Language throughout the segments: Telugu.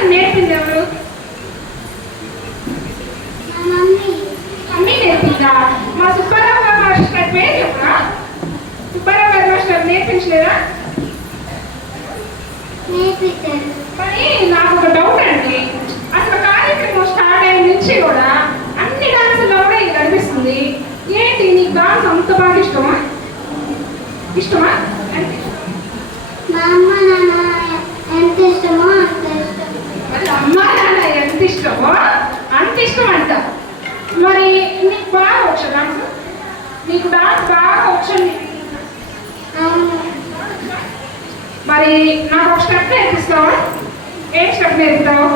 డాన్స్ నేర్పింది ఎవరు? మమ్మీ నేర్పిందా? మా సుబ్బారావు గారు మాస్టర్ పేరు చెప్పరా? సుబ్బారావు గారు మాస్టర్ నేర్పించలేదా? మరి నాకు ఒక డౌట్ అండి, అసలు కార్యక్రమం స్టార్ట్ అయిన నుంచి కూడా అన్ని డాన్సుల్లో కూడా ఇది కనిపిస్తుంది. ఏంటి నీకు డాన్స్ అంత బాగా ఇష్టమా? ఇష్టమా? మా అమ్మ నాన్న ఎంత ఇష్టమో అంత ఇష్టం. మరి అమ్మ నాన్న ఎంత ఇష్టమో అంత ఇష్టం అంట. మరి నీకు బాగా వచ్చు డాన్స్? నీకు డాన్స్ బాగా వచ్చు? మరి నాకు ఒక స్టెప్ నేర్పిస్తావా? ఏం స్టెప్ నేర్పుతావు?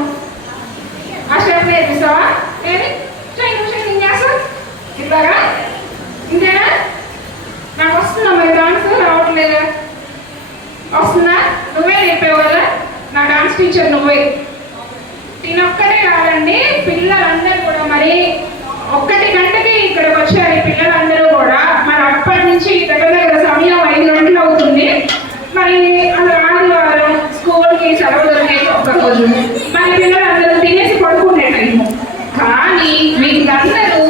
ఆ స్టెప్ నేర్పిస్తావా? ఏది చెయ్యి చేస్తావు ఇట్లాగా? ఇంతేనా? నాకు వస్తుందా మరి డాన్స్? రావట్లేదా? వస్తుందా? నువ్వే నేర్పావు కదా, నా డాన్స్ టీచర్ నువ్వే. నేనొక్కడే కాదండి, పిల్లలందరూ కూడా మరి 1 గంటకి ఇక్కడికి వచ్చారు ఈ పిల్లలందరూ కూడా. మరి అప్పటి నుంచి దగ్గర సమయం 5 గంటలు అవుతుంది. మరి అసలు ఆదివారం స్కూల్కి సెలవు దొరికేసి ఒక్క రోజు మరి పిల్లలందరూ తినేసి పడుకునే టైము. కానీ వీళ్ళందరూ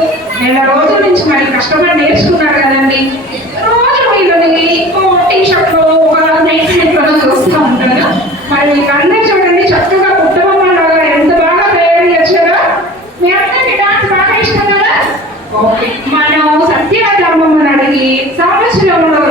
నెల రోజుల నుంచి మరి కష్టపడి నేర్చుకున్నారు కదండి. రోజు వీళ్ళని టీ షర్ట్లు ఒక నైట్ ప్యాంట్ వస్తూ ఉంటారు. మరి వీళ్ళందరూ చూడండి చక్కగా పుట్టబొమ్మలాగా ఎంత బాగా తయారు చేశారో. మీ అందరికీ డాన్స్ బాగా ఇష్టం కదా? ఓకే, మనం సత్యరాజ అమ్మమ్మని అడిగి సంవత్సరంలో